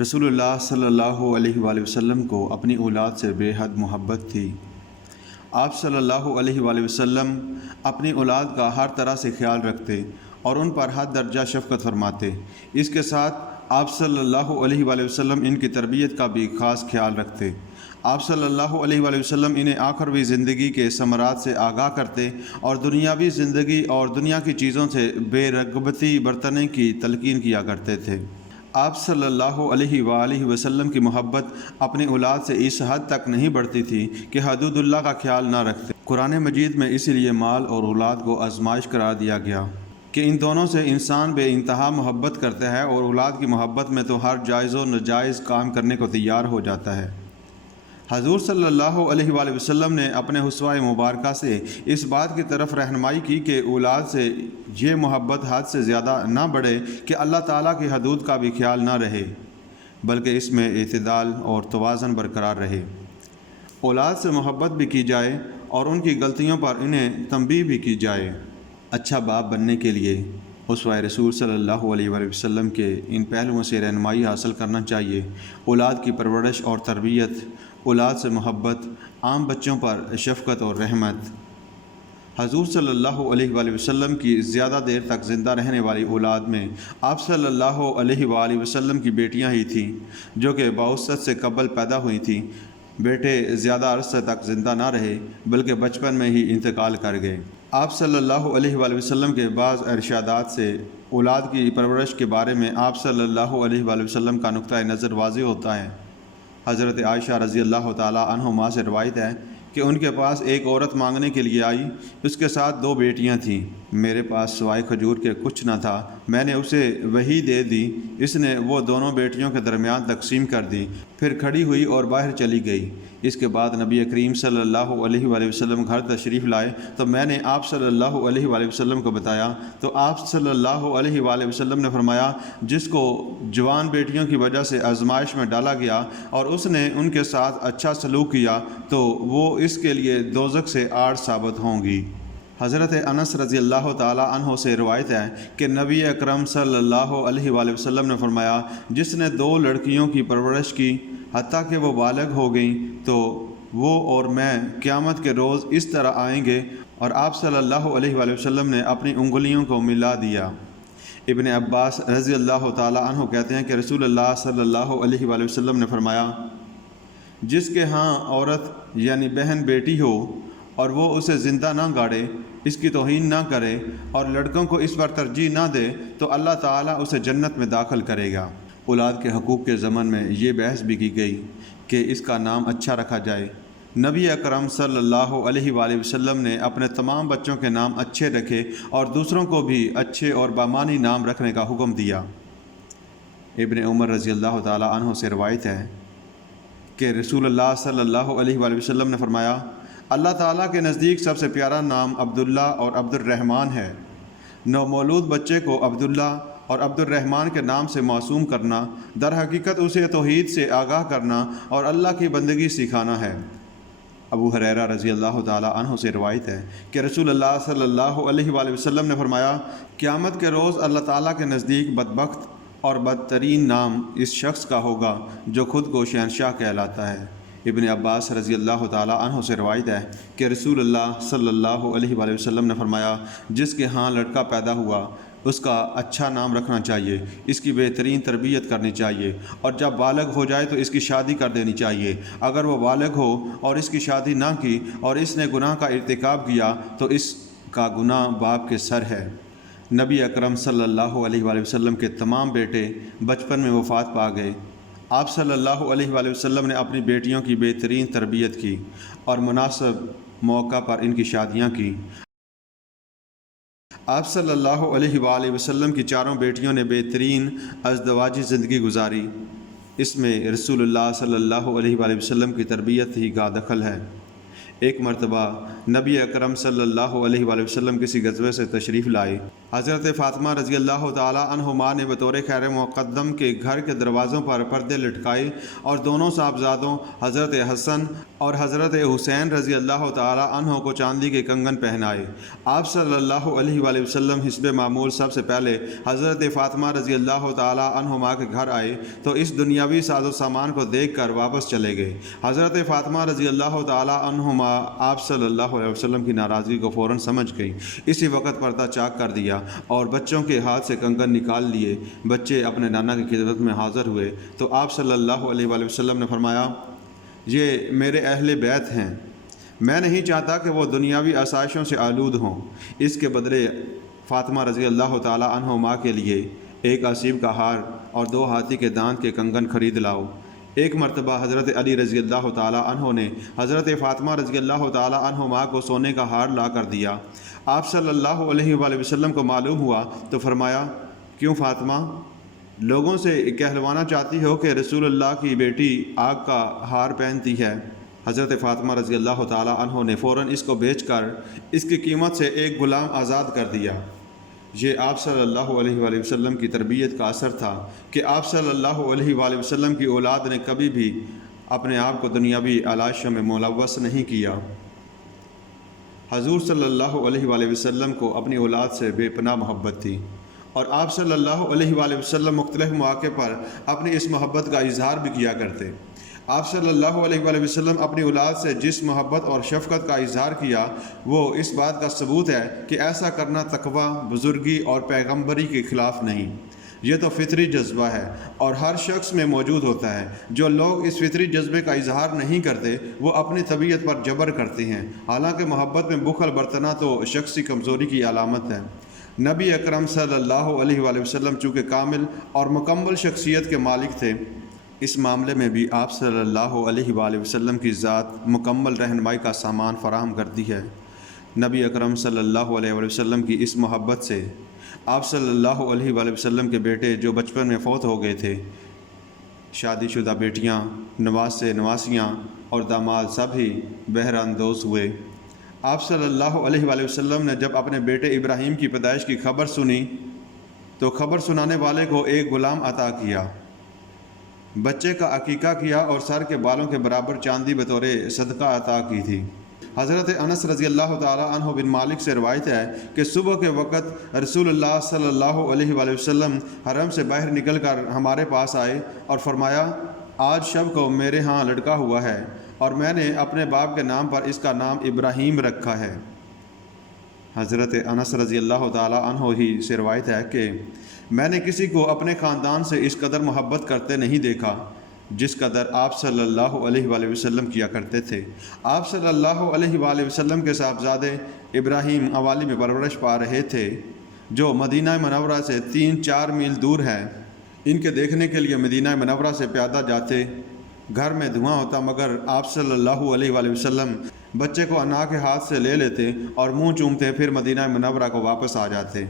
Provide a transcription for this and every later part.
رسول اللہ صلی اللہ علیہ وآلہ وسلم کو اپنی اولاد سے بے حد محبت تھی۔ آپ صلی اللہ علیہ وآلہ وسلم اپنی اولاد کا ہر طرح سے خیال رکھتے اور ان پر ہر درجہ شفقت فرماتے۔ اس کے ساتھ آپ صلی اللہ علیہ وآلہ وسلم ان کی تربیت کا بھی خاص خیال رکھتے۔ آپ صلی اللہ علیہ وآلہ وسلم انہیں آخروی زندگی کے ثمرات سے آگاہ کرتے اور دنیاوی زندگی اور دنیا کی چیزوں سے بے رغبتی برتنے کی تلقین کیا کرتے تھے۔ آپ صلی اللہ علیہ وآلہ وسلم کی محبت اپنی اولاد سے اس حد تک نہیں بڑھتی تھی کہ حدود اللہ کا خیال نہ رکھتے۔ قرآن مجید میں اسی لیے مال اور اولاد کو آزمائش قرار دیا گیا کہ ان دونوں سے انسان بے انتہا محبت کرتا ہے اور اولاد کی محبت میں تو ہر جائز و ناجائز کام کرنے کو تیار ہو جاتا ہے۔ حضور صلی اللہ علیہ وآلہ وسلم نے اپنے اسوہ مبارکہ سے اس بات کی طرف رہنمائی کی کہ اولاد سے یہ محبت حد سے زیادہ نہ بڑھے کہ اللہ تعالیٰ کی حدود کا بھی خیال نہ رہے، بلکہ اس میں اعتدال اور توازن برقرار رہے۔ اولاد سے محبت بھی کی جائے اور ان کی غلطیوں پر انہیں تنبیہ بھی کی جائے۔ اچھا باپ بننے کے لیے اسوہ رسول صلی اللہ علیہ وآلہ وسلم کے ان پہلوؤں سے رہنمائی حاصل کرنا چاہیے۔ اولاد کی پرورش اور تربیت، اولاد سے محبت، عام بچوں پر شفقت اور رحمت۔ حضور صلی اللہ علیہ وآلہ وسلم کی زیادہ دیر تک زندہ رہنے والی اولاد میں آپ صلی اللہ علیہ وآلہ وسلم کی بیٹیاں ہی تھیں جو کہ بعثت سے قبل پیدا ہوئی تھیں۔ بیٹے زیادہ عرصے تک زندہ نہ رہے بلکہ بچپن میں ہی انتقال کر گئے۔ آپ صلی اللہ علیہ وآلہ وسلم کے بعض ارشادات سے اولاد کی پرورش کے بارے میں آپ صلی اللہ علیہ وآلہ وسلم کا نقطہ نظر واضح ہوتا ہے۔ حضرت عائشہ رضی اللہ تعالیٰ عنہما سے روایت ہے کہ ان کے پاس ایک عورت مانگنے کے لیے آئی، اس کے ساتھ 2 بیٹیاں تھیں۔ میرے پاس سوائے کھجور کے کچھ نہ تھا، میں نے اسے وہی دے دی، اس نے وہ دونوں بیٹیوں کے درمیان تقسیم کر دی، پھر کھڑی ہوئی اور باہر چلی گئی۔ اس کے بعد نبی کریم صلی اللہ علیہ وآلہ وسلم گھر تشریف لائے تو میں نے آپ صلی اللہ علیہ وآلہ وسلم کو بتایا تو آپ صلی اللہ علیہ وآلہ وسلم نے فرمایا، جس کو جوان بیٹیوں کی وجہ سے آزمائش میں ڈالا گیا اور اس نے ان کے ساتھ اچھا سلوک کیا تو وہ اس کے لیے دوزخ سے آڑ ثابت ہوں گی۔ حضرت انس رضی اللہ تعالیٰ عنہ سے روایت ہے کہ نبی اکرم صلی اللہ علیہ وآلہ وسلم نے فرمایا، جس نے 2 لڑکیوں کی پرورش کی حتیٰ کہ وہ بالغ ہو گئیں تو وہ اور میں قیامت کے روز اس طرح آئیں گے، اور آپ صلی اللہ علیہ وآلہ وسلم نے اپنی انگلیوں کو ملا دیا۔ ابن عباس رضی اللہ تعالیٰ عنہ کہتے ہیں کہ رسول اللہ صلی اللہ علیہ وآلہ وسلم نے فرمایا، جس کے ہاں عورت یعنی بہن بیٹی ہو اور وہ اسے زندہ نہ گاڑے، اس کی توہین نہ کرے اور لڑکوں کو اس پر ترجیح نہ دے تو اللہ تعالیٰ اسے جنت میں داخل کرے گا۔ اولاد کے حقوق کے ضمن میں یہ بحث بھی کی گئی کہ اس کا نام اچھا رکھا جائے۔ نبی اکرم صلی اللہ علیہ وآلہ وسلم نے اپنے تمام بچوں کے نام اچھے رکھے اور دوسروں کو بھی اچھے اور بامانی نام رکھنے کا حکم دیا۔ ابن عمر رضی اللہ تعالیٰ عنہ سے روایت ہے کہ رسول اللہ صلی اللہ علیہ وآلہ وسلم نے فرمایا، اللہ تعالیٰ کے نزدیک سب سے پیارا نام عبداللہ اور عبد الرحمن ہے۔ نومولود بچے کو عبداللہ اور عبد الرحمن کے نام سے معصوم کرنا در حقیقت اسے توحید سے آگاہ کرنا اور اللہ کی بندگی سکھانا ہے۔ ابو ہریرہ رضی اللہ تعالیٰ عنہ سے روایت ہے کہ رسول اللہ صلی اللہ علیہ وآلہ وسلم نے فرمایا، قیامت کے روز اللہ تعالیٰ کے نزدیک بدبخت اور بدترین نام اس شخص کا ہوگا جو خود کو شہنشاہ کہلاتا ہے۔ ابن عباس رضی اللہ تعالیٰ عنہ سے روایت ہے کہ رسول اللہ صلی اللہ علیہ وآلہ وسلم نے فرمایا، جس کے ہاں لڑکا پیدا ہوا اس کا اچھا نام رکھنا چاہیے، اس کی بہترین تربیت کرنی چاہیے، اور جب بالغ ہو جائے تو اس کی شادی کر دینی چاہیے۔ اگر وہ بالغ ہو اور اس کی شادی نہ کی اور اس نے گناہ کا ارتکاب کیا تو اس کا گناہ باپ کے سر ہے۔ نبی اکرم صلی اللہ علیہ وآلہ وسلم کے تمام بیٹے بچپن میں وفات پا گئے۔ آپ صلی اللہ علیہ وآلہ وسلم نے اپنی بیٹیوں کی بہترین تربیت کی اور مناسب موقع پر ان کی شادیاں کی۔ آپ صلی اللہ علیہ وآلہ وسلم کی 4 بیٹیوں نے بہترین ازدواجی زندگی گزاری۔ اس میں رسول اللہ صلی اللہ علیہ وآلہ وسلم کی تربیت ہی کا دخل ہے۔ ایک مرتبہ نبی اکرم صلی اللہ علیہ وآلہ وسلم کسی غزوے سے تشریف لائے حضرت فاطمہ رضی اللہ تعالیٰ عنہما نے بطور خیر مقدم کے گھر کے دروازوں پر پردے لٹکائے اور دونوں صاحبزادوں حضرت حسن اور حضرت حسین رضی اللہ تعالیٰ عنہ کو چاندی کے کنگن پہنائے۔ آپ صلی اللہ علیہ وآلہ وسلم حسب معمول سب سے پہلے حضرت فاطمہ رضی اللہ تعالیٰ عنہما کے گھر آئے تو اس دنیاوی ساز و سامان کو دیکھ کر واپس چلے گئے۔ حضرت فاطمہ رضی اللہ تعالیٰ عنہما آپ صلی اللہ علیہ وسلم کی ناراضگی کو فوراً سمجھ گئی، اسی وقت پردہ چاک کر دیا اور بچوں کے ہاتھ سے کنگن نکال لیے۔ بچے اپنے نانا کی خدمت میں حاضر ہوئے تو آپ صلی اللہ علیہ وآلہ وسلم نے فرمایا، یہ میرے اہل بیت ہیں، میں نہیں چاہتا کہ وہ دنیاوی آسائشوں سے آلود ہوں، اس کے بدلے فاطمہ رضی اللہ تعالیٰ عنہما کے لیے ایک اسیب کا ہار اور 2 ہاتھی کے دانت کے کنگن خرید لاؤ۔ ایک مرتبہ حضرت علی رضی اللہ تعالیٰ عنہ نے حضرت فاطمہ رضی اللہ تعالیٰ عنہما کو سونے کا ہار لا کر دیا۔ آپ صلی اللہ علیہ وآلہ وسلم کو معلوم ہوا تو فرمایا، کیوں فاطمہ، لوگوں سے کہلوانا چاہتی ہو کہ رسول اللہ کی بیٹی آگ کا ہار پہنتی ہے؟ حضرت فاطمہ رضی اللہ تعالیٰ عنہ نے فوراً اس کو بیچ کر اس کی قیمت سے ایک غلام آزاد کر دیا۔ یہ آپ صلی اللہ علیہ وآلہ وسلم کی تربیت کا اثر تھا کہ آپ صلی اللہ علیہ وآلہ وسلم کی اولاد نے کبھی بھی اپنے آپ کو دنیاوی علائشوں میں ملوث نہیں کیا۔ حضور صلی اللہ علیہ وآلہ وسلم کو اپنی اولاد سے بے پناہ محبت تھی اور آپ صلی اللہ علیہ وآلہ وسلم مختلف مواقع پر اپنی اس محبت کا اظہار بھی کیا کرتے۔ آپ صلی اللہ علیہ وآلہ وسلم اپنی اولاد سے جس محبت اور شفقت کا اظہار کیا وہ اس بات کا ثبوت ہے کہ ایسا کرنا تقویٰ، بزرگی اور پیغمبری کے خلاف نہیں، یہ تو فطری جذبہ ہے اور ہر شخص میں موجود ہوتا ہے۔ جو لوگ اس فطری جذبے کا اظہار نہیں کرتے وہ اپنی طبیعت پر جبر کرتے ہیں، حالانکہ محبت میں بخل برتنا تو شخصی کمزوری کی علامت ہے۔ نبی اکرم صلی اللہ علیہ وآلہ وسلم چونکہ کامل اور مکمل شخصیت کے مالک تھے، اس معاملے میں بھی آپ صلی اللہ علیہ وآلہ وسلم کی ذات مکمل رہنمائی کا سامان فراہم کرتی ہے۔ نبی اکرم صلی اللہ علیہ وآلہ وسلم کی اس محبت سے آپ صلی اللہ علیہ وآلہ وسلم کے بیٹے جو بچپن میں فوت ہو گئے تھے، شادی شدہ بیٹیاں، نواسے نواسیاں اور داماد سب ہی بہرہ اندوز ہوئے۔ آپ صلی اللہ علیہ وآلہ وسلم نے جب اپنے بیٹے ابراہیم کی پیدائش کی خبر سنی تو خبر سنانے والے کو ایک غلام عطا کیا، بچے کا عقیقہ کیا اور سر کے بالوں کے برابر چاندی بطور صدقہ عطا کی تھی۔ حضرت انس رضی اللہ تعالیٰ عنہ بن مالک سے روایت ہے کہ صبح کے وقت رسول اللہ صلی اللہ علیہ وآلہ وسلم حرم سے باہر نکل کر ہمارے پاس آئے اور فرمایا، آج شب کو میرے ہاں لڑکا ہوا ہے اور میں نے اپنے باپ کے نام پر اس کا نام ابراہیم رکھا ہے۔ حضرت انس رضی اللہ تعالیٰ عنہ ہی سے روایت ہے کہ میں نے کسی کو اپنے خاندان سے اس قدر محبت کرتے نہیں دیکھا جس قدر آپ صلی اللہ علیہ وآلہ وسلم کیا کرتے تھے۔ آپ صلی اللہ علیہ وآلہ وسلم کے صاحبزادے ابراہیم عوالی میں پرورش پا رہے تھے جو مدینہ منورہ سے 3-4 میل دور ہے۔ ان کے دیکھنے کے لیے مدینہ منورہ سے پیادہ جاتے، گھر میں دھواں ہوتا مگر آپ صلی اللہ علیہ وآلہ وسلم بچے کو انا کے ہاتھ سے لے لیتے اور منہ چومتے، پھر مدینہ منورہ کو واپس آ جاتے۔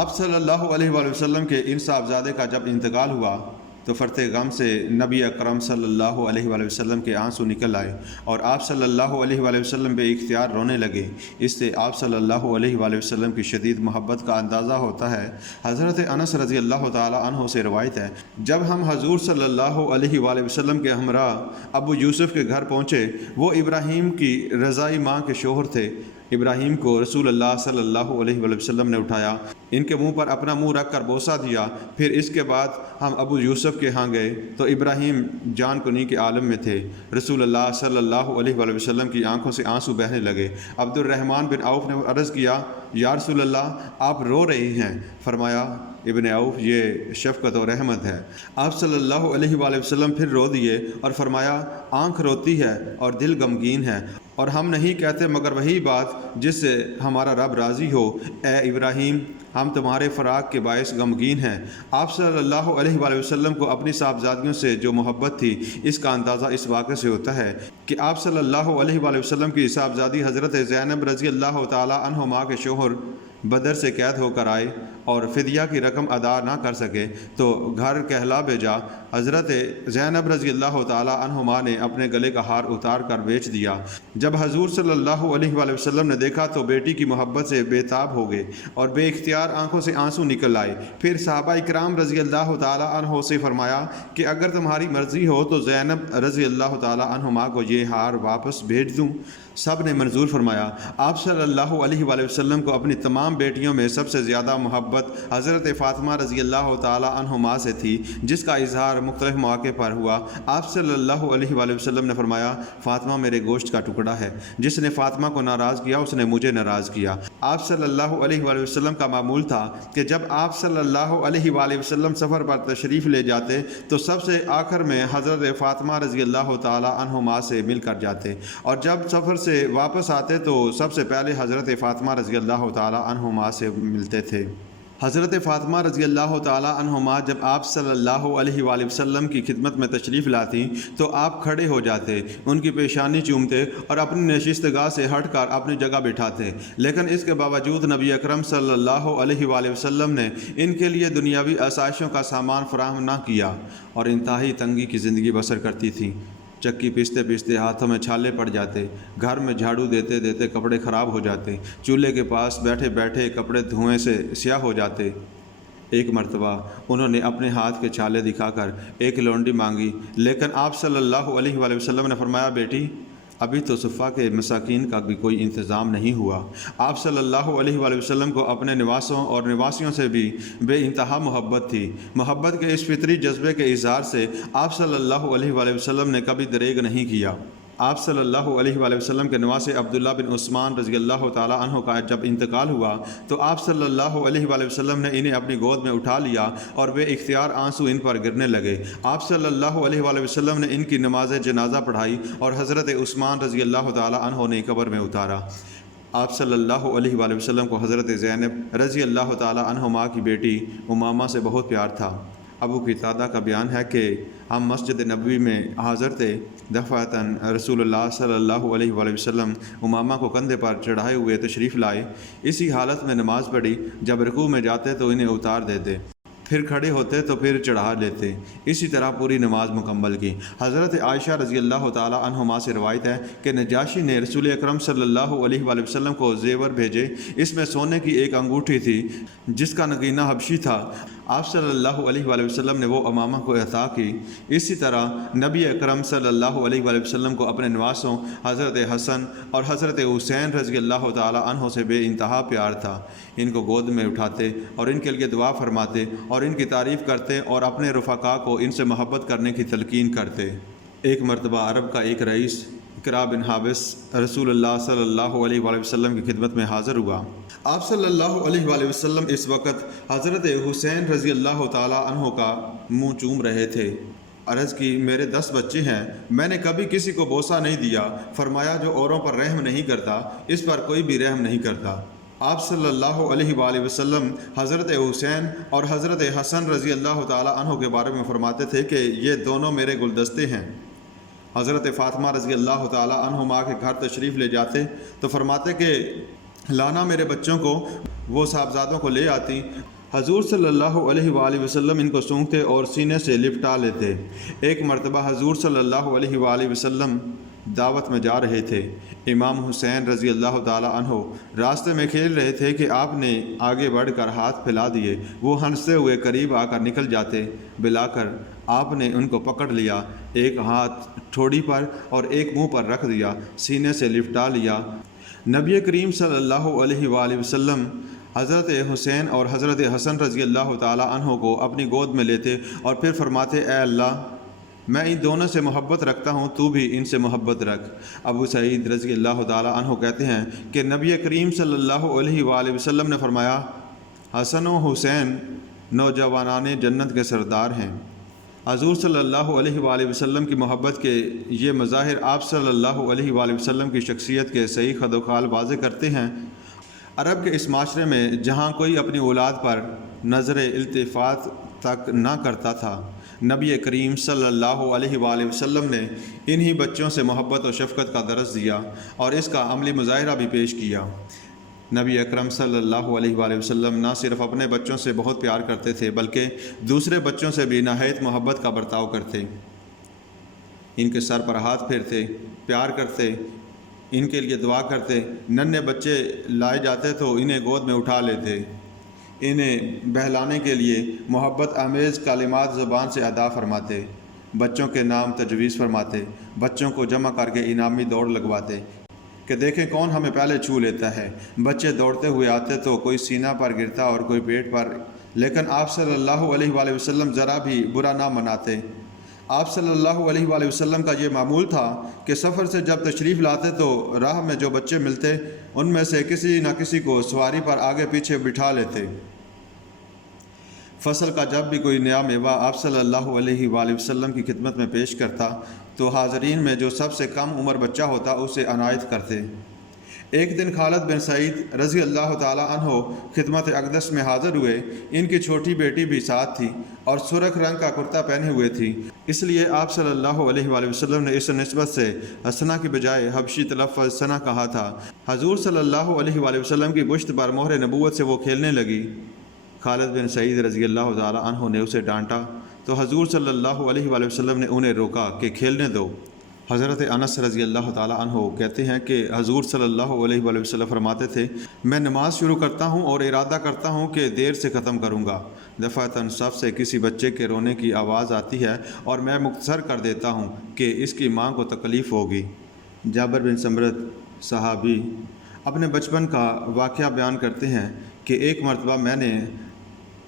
آپ صلی اللہ علیہ وآلہ وسلم کے ان صاحبزادے کا جب انتقال ہوا تو فرط غم سے نبی اکرم صلی اللہ علیہ وآلہ وسلم کے آنسو نکل آئے اور آپ صلی اللہ علیہ وآلہ وسلم بے اختیار رونے لگے۔ اس سے آپ صلی اللہ علیہ وآلہ وسلم کی شدید محبت کا اندازہ ہوتا ہے۔ حضرت انس رضی اللہ تعالیٰ عنہ سے روایت ہے، جب ہم حضور صلی اللہ علیہ وآلہ وسلم کے ہمراہ ابو یوسف کے گھر پہنچے، وہ ابراہیم کی رضائی ماں کے شوہر تھے۔ ابراہیم کو رسول اللہ صلی اللہ علیہ وآلہ وسلم نے اٹھایا، ان کے منہ پر اپنا منہ رکھ کر بوسہ دیا، پھر اس کے بعد ہم ابو یوسف کے ہاں گئے تو ابراہیم جان کنی کے عالم میں تھے۔ رسول اللہ صلی اللہ علیہ وآلہ وسلم کی آنکھوں سے آنسو بہنے لگے۔ عبد الرحمن بن عوف نے عرض کیا، یا رسول اللہ آپ رو رہے ہیں؟ فرمایا، ابن عوف، یہ شفقت و رحمت ہے۔ آپ صلی اللہ علیہ وآلہ وسلم پھر رو دیے اور فرمایا، آنکھ روتی ہے اور دل غمگین ہے اور ہم نہیں کہتے مگر وہی بات جس سے ہمارا رب راضی ہو۔ اے ابراہیم، ہم تمہارے فراق کے باعث غمگین ہیں۔ آپ صلی اللہ علیہ وآلہ وسلم کو اپنی صاحبزادیوں سے جو محبت تھی، اس کا اندازہ اس واقعے سے ہوتا ہے کہ آپ صلی اللہ علیہ وآلہ وسلم کی صاحبزادی حضرت زینب رضی اللہ تعالیٰ عنہما کے شوہر بدر سے قید ہو کر آئے اور فدیہ کی رقم ادا نہ کر سکے تو گھر کہلا بھیجا۔ حضرت زینب رضی اللہ تعالی عنہما نے اپنے گلے کا ہار اتار کر بیچ دیا۔ جب حضور صلی اللہ علیہ وآلہ وسلم نے دیکھا تو بیٹی کی محبت سے بے تاب ہو گئے اور بے اختیار آنکھوں سے آنسو نکل آئے۔ پھر صحابہ اکرام رضی اللہ تعالی عنہ سے فرمایا کہ اگر تمہاری مرضی ہو تو زینب رضی اللہ تعالی عنہما کو یہ ہار واپس بھیج دوں۔ سب نے منظور فرمایا۔ آپ صلی اللہ علیہ وآلہ وسلم کو اپنی تمام بیٹیوں میں سب سے زیادہ محبت حضرت فاطمہ رضی اللہ تعالی عنہما سے تھی، جس کا اظہار مختلف مواقع پر ہوا۔ آپ صلی اللہ علیہ وآلہ وسلم نے فرمایا، فاطمہ میرے گوشت کا ٹکڑا ہے، جس نے فاطمہ کو ناراض کیا اس نے مجھے ناراض کیا۔ آپ صلی اللہ علیہ وآلہ وسلم کا معمول تھا کہ جب آپ صلی اللہ علیہ وآلہ وسلم سفر پر تشریف لے جاتے تو سب سے آخر میں حضرت فاطمہ رضی اللہ تعالی عنہما سے مل کر جاتے، اور جب سفر سے واپس آتے تو سب سے پہلے حضرت فاطمہ رضی اللہ تعالی عنہما سے ملتے تھے۔ حضرت فاطمہ رضی اللہ تعالی عنہما جب آپ صلی اللہ علیہ وآلہ وسلم کی خدمت میں تشریف لاتی تو آپ کھڑے ہو جاتے، ان کی پیشانی چومتے اور اپنی نشستگاہ سے ہٹ کر اپنی جگہ بٹھاتے، لیکن اس کے باوجود نبی اکرم صلی اللہ علیہ وآلہ وسلم نے ان کے لیے دنیاوی آسائشوں کا سامان فراہم نہ کیا اور انتہائی تنگی کی زندگی بسر کرتی تھی۔ چکی پیستے پیستے ہاتھوں میں چھالے پڑ جاتے، گھر میں جھاڑو دیتے دیتے کپڑے خراب ہو جاتے، چولہے کے پاس بیٹھے بیٹھے کپڑے دھوئیں سے سیاہ ہو جاتے۔ ایک مرتبہ انہوں نے اپنے ہاتھ کے چھالے دکھا کر ایک لونڈی مانگی، لیکن آپ صلی اللہ علیہ وآلہ وسلم نے فرمایا، بیٹی ابھی تو صفہ کے مساکین کا بھی کوئی انتظام نہیں ہوا۔ آپ صلی اللہ علیہ وآلہ وسلم کو اپنے نواسوں اور نواسیوں سے بھی بے انتہا محبت تھی۔ محبت کے اس فطری جذبے کے اظہار سے آپ صلی اللہ علیہ وآلہ وسلم نے کبھی دریغ نہیں کیا۔ آپ صلی اللہ علیہ وآلہ وسلم کے نواسے عبداللہ بن عثمان رضی اللہ تعالی عنہ کا جب انتقال ہوا تو آپ صلی اللہ علیہ وآلہ وسلم نے انہیں اپنی گود میں اٹھا لیا اور بے اختیار آنسو ان پر گرنے لگے۔ آپ صلی اللہ علیہ وآلہ وسلم نے ان کی نماز جنازہ پڑھائی اور حضرت عثمان رضی اللہ تعالی عنہ نے قبر میں اتارا۔ آپ صلی اللہ علیہ وآلہ وسلم کو حضرت زینب رضی اللہ تعالی عنہما کی بیٹی امامہ سے بہت پیار تھا۔ ابو قتادہ کا بیان ہے کہ ہم مسجد نبوی میں حاضر تھے، دفعتاً رسول اللہ صلی اللہ علیہ وآلہ وسلم امامہ کو کندھے پر چڑھائے ہوئے تشریف لائے، اسی حالت میں نماز پڑھی۔ جب رکوع میں جاتے تو انہیں اتار دیتے، پھر کھڑے ہوتے تو پھر چڑھا لیتے، اسی طرح پوری نماز مکمل کی۔ حضرت عائشہ رضی اللہ تعالی عنہما سے روایت ہے کہ نجاشی نے رسول اکرم صلی اللہ علیہ وآلہ وسلم کو زیور بھیجے، اس میں سونے کی ایک انگوٹھی تھی جس کا نگینہ حبشی تھا۔ آپ صلی اللہ علیہ وآلہ وسلم نے وہ امامہ کو عطا کی۔ اسی طرح نبی اکرم صلی اللہ علیہ وآلہ وسلم کو اپنے نواسوں حضرت حسن اور حضرت حسین رضی اللہ تعالی عنہ سے بے انتہا پیار تھا۔ ان کو گود میں اٹھاتے اور ان کے لیے دعا فرماتے اور ان کی تعریف کرتے اور اپنے رفقا کو ان سے محبت کرنے کی تلقین کرتے۔ ایک مرتبہ عرب کا ایک رئیس اقرا بن حابس رسول اللہ صلی اللہ علیہ وآلہ وسلم کی خدمت میں حاضر ہوا۔ آپ صلی اللہ علیہ وآلہ وسلم اس وقت حضرت حسین رضی اللہ تعالی عنہ کا منہ چوم رہے تھے۔ عرض کی، میرے 10 بچے ہیں، میں نے کبھی کسی کو بوسہ نہیں دیا۔ فرمایا، جو اوروں پر رحم نہیں کرتا اس پر کوئی بھی رحم نہیں کرتا۔ آپ صلی اللہ علیہ وآلہ وسلم حضرت حسین اور حضرت حسن رضی اللہ تعالی عنہ کے بارے میں فرماتے تھے کہ یہ دونوں میرے گلدستے ہیں۔ حضرت فاطمہ رضی اللہ تعالی عنہما کے گھر تشریف لے جاتے تو فرماتے کہ لانا میرے بچوں کو، وہ صاحبزادوں کو لے آتی۔ حضور صلی اللہ علیہ وآلہ وسلم ان کو سونگتے اور سینے سے لپٹا لیتے۔ ایک مرتبہ حضور صلی اللہ علیہ وآلہ وسلم دعوت میں جا رہے تھے۔ امام حسین رضی اللہ تعالی عنہ راستے میں کھیل رہے تھے کہ آپ نے آگے بڑھ کر ہاتھ پھیلا دیے۔ وہ ہنستے ہوئے قریب آ کر نکل جاتے، بلا کر آپ نے ان کو پکڑ لیا، ایک ہاتھ ٹھوڑی پر اور ایک منہ پر رکھ دیا، سینے سے لپٹا لیا۔ نبی کریم صلی اللہ علیہ وآلہ وسلم حضرت حسین اور حضرت حسن رضی اللہ تعالی عنہ کو اپنی گود میں لیتے اور پھر فرماتے، اے اللہ، میں ان دونوں سے محبت رکھتا ہوں، تو بھی ان سے محبت رکھ۔ ابو سعید رضی اللہ تعالی عنہ کہتے ہیں کہ نبی کریم صلی اللہ علیہ وآلہ وسلم نے فرمایا، حسن و حسین نوجوانان جنت کے سردار ہیں۔ حضور صلی اللہ علیہ وآلہ وسلم کی محبت کے یہ مظاہر آپ صلی اللہ علیہ وآلہ وسلم کی شخصیت کے صحیح خد و خال واضح کرتے ہیں۔ عرب کے اس معاشرے میں جہاں کوئی اپنی اولاد پر نظر التفات تک نہ کرتا تھا، نبی کریم صلی اللہ علیہ وآلہ وسلم نے انہی بچوں سے محبت و شفقت کا درس دیا اور اس کا عملی مظاہرہ بھی پیش کیا۔ نبی اکرم صلی اللہ علیہ وآلہ وسلم نہ صرف اپنے بچوں سے بہت پیار کرتے تھے بلکہ دوسرے بچوں سے بھی نہایت محبت کا برتاؤ کرتے، ان کے سر پر ہاتھ پھیرتے، پیار کرتے، ان کے لیے دعا کرتے۔ ننھے بچے لائے جاتے تو انہیں گود میں اٹھا لیتے، انہیں بہلانے کے لیے محبت آمیز کلمات زبان سے ادا فرماتے، بچوں کے نام تجویز فرماتے، بچوں کو جمع کر کے انعامی دوڑ لگواتے کہ دیکھیں کون ہمیں پہلے چھو لیتا ہے۔ بچے دوڑتے ہوئے آتے تو کوئی سینہ پر گرتا اور کوئی پیٹ پر، لیکن آپ صلی اللہ علیہ وآلہ وسلم ذرا بھی برا نہ مناتے۔ آپ صلی اللہ علیہ وآلہ وسلم کا یہ معمول تھا کہ سفر سے جب تشریف لاتے تو راہ میں جو بچے ملتے ان میں سے کسی نہ کسی کو سواری پر آگے پیچھے بٹھا لیتے۔ فصل کا جب بھی کوئی نیا میوہ آپ صلی اللہ علیہ وآلہ وسلم کی خدمت میں پیش کرتا تو حاضرین میں جو سب سے کم عمر بچہ ہوتا اسے عنایت کرتے۔ ایک دن خالد بن سعید رضی اللہ تعالی عنہ خدمت اقدس میں حاضر ہوئے۔ ان کی چھوٹی بیٹی بھی ساتھ تھی اور سرخ رنگ کا کرتا پہنے ہوئے تھی، اس لیے آپ صلی اللہ علیہ وآلہ وسلم نے اس نسبت سے حسنہ کی بجائے حبشی تلفظ ثنا کہا تھا۔ حضور صلی اللہ علیہ وآلہ وسلم کی گشت پر مہر نبوت سے وہ کھیلنے لگی۔ خالد بن سعید رضی اللہ تعالی عنہ نے اسے ڈانٹا تو حضور صلی اللہ علیہ وآلہ وسلم نے انہیں روکا کہ کھیلنے دو۔ حضرت انس رضی اللہ تعالی عنہ کہتے ہیں کہ حضور صلی اللہ علیہ وآلہ وسلم فرماتے تھے، میں نماز شروع کرتا ہوں اور ارادہ کرتا ہوں کہ دیر سے ختم کروں گا، دفعتاً صف سے کسی بچے کے رونے کی آواز آتی ہے اور میں مختصر کر دیتا ہوں کہ اس کی ماں کو تکلیف ہوگی۔ جابر بن سمرت صحابی اپنے بچپن کا واقعہ بیان کرتے ہیں کہ ایک مرتبہ میں نے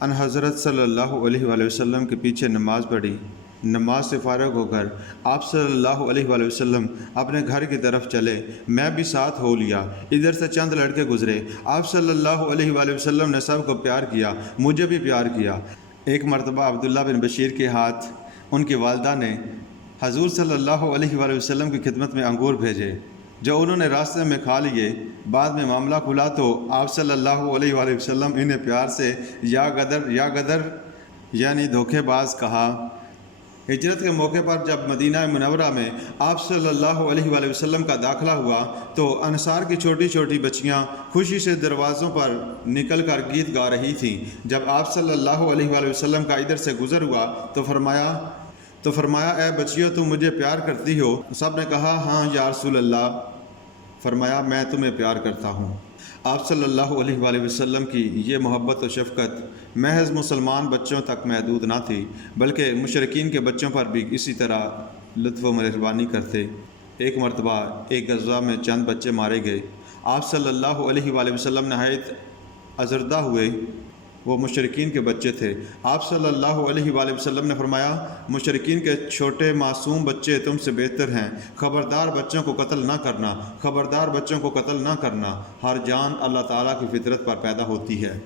ان حضرت صلی اللہ علیہ وآلہ وسلم کے پیچھے نماز پڑھی۔ نماز سے فارغ ہو کر آپ صلی اللہ علیہ وآلہ وسلم اپنے گھر کی طرف چلے، میں بھی ساتھ ہو لیا۔ ادھر سے چند لڑکے گزرے، آپ صلی اللہ علیہ وآلہ وسلم نے سب کو پیار کیا، مجھے بھی پیار کیا۔ ایک مرتبہ عبداللہ بن بشیر کے ہاتھ ان کی والدہ نے حضور صلی اللہ علیہ وآلہ وسلم کی خدمت میں انگور بھیجے جو انہوں نے راستے میں کھا لیے۔ بعد میں معاملہ کھلا تو آپ صلی اللہ علیہ وآلہ وسلم انہیں پیار سے یا غدر یعنی دھوکے باز کہا۔ ہجرت کے موقع پر جب مدینہ منورہ میں آپ صلی اللہ علیہ وآلہ وسلم کا داخلہ ہوا تو انصار کی چھوٹی چھوٹی بچیاں خوشی سے دروازوں پر نکل کر گیت گا رہی تھیں۔ جب آپ صلی اللہ علیہ وآلہ وسلم کا ادھر سے گزر ہوا تو فرمایا اے بچیوں تم مجھے پیار کرتی ہو؟ سب نے کہا ہاں یا رسول اللہ۔ فرمایا میں تمہیں پیار کرتا ہوں۔ آپ صلی اللہ علیہ وآلہ وسلم کی یہ محبت و شفقت محض مسلمان بچوں تک محدود نہ تھی بلکہ مشرکین کے بچوں پر بھی اسی طرح لطف و مہربانی کرتے۔ ایک مرتبہ ایک غزوہ میں چند بچے مارے گئے۔ آپ صلی اللہ علیہ وآلہ وسلم نہایت ازردہ ہوئے، وہ مشرکین کے بچے تھے۔ آپ صلی اللہ علیہ وآلہ وسلم نے فرمایا مشرکین کے چھوٹے معصوم بچے تم سے بہتر ہیں، خبردار بچوں کو قتل نہ کرنا، خبردار بچوں کو قتل نہ کرنا، ہر جان اللہ تعالیٰ کی فطرت پر پیدا ہوتی ہے۔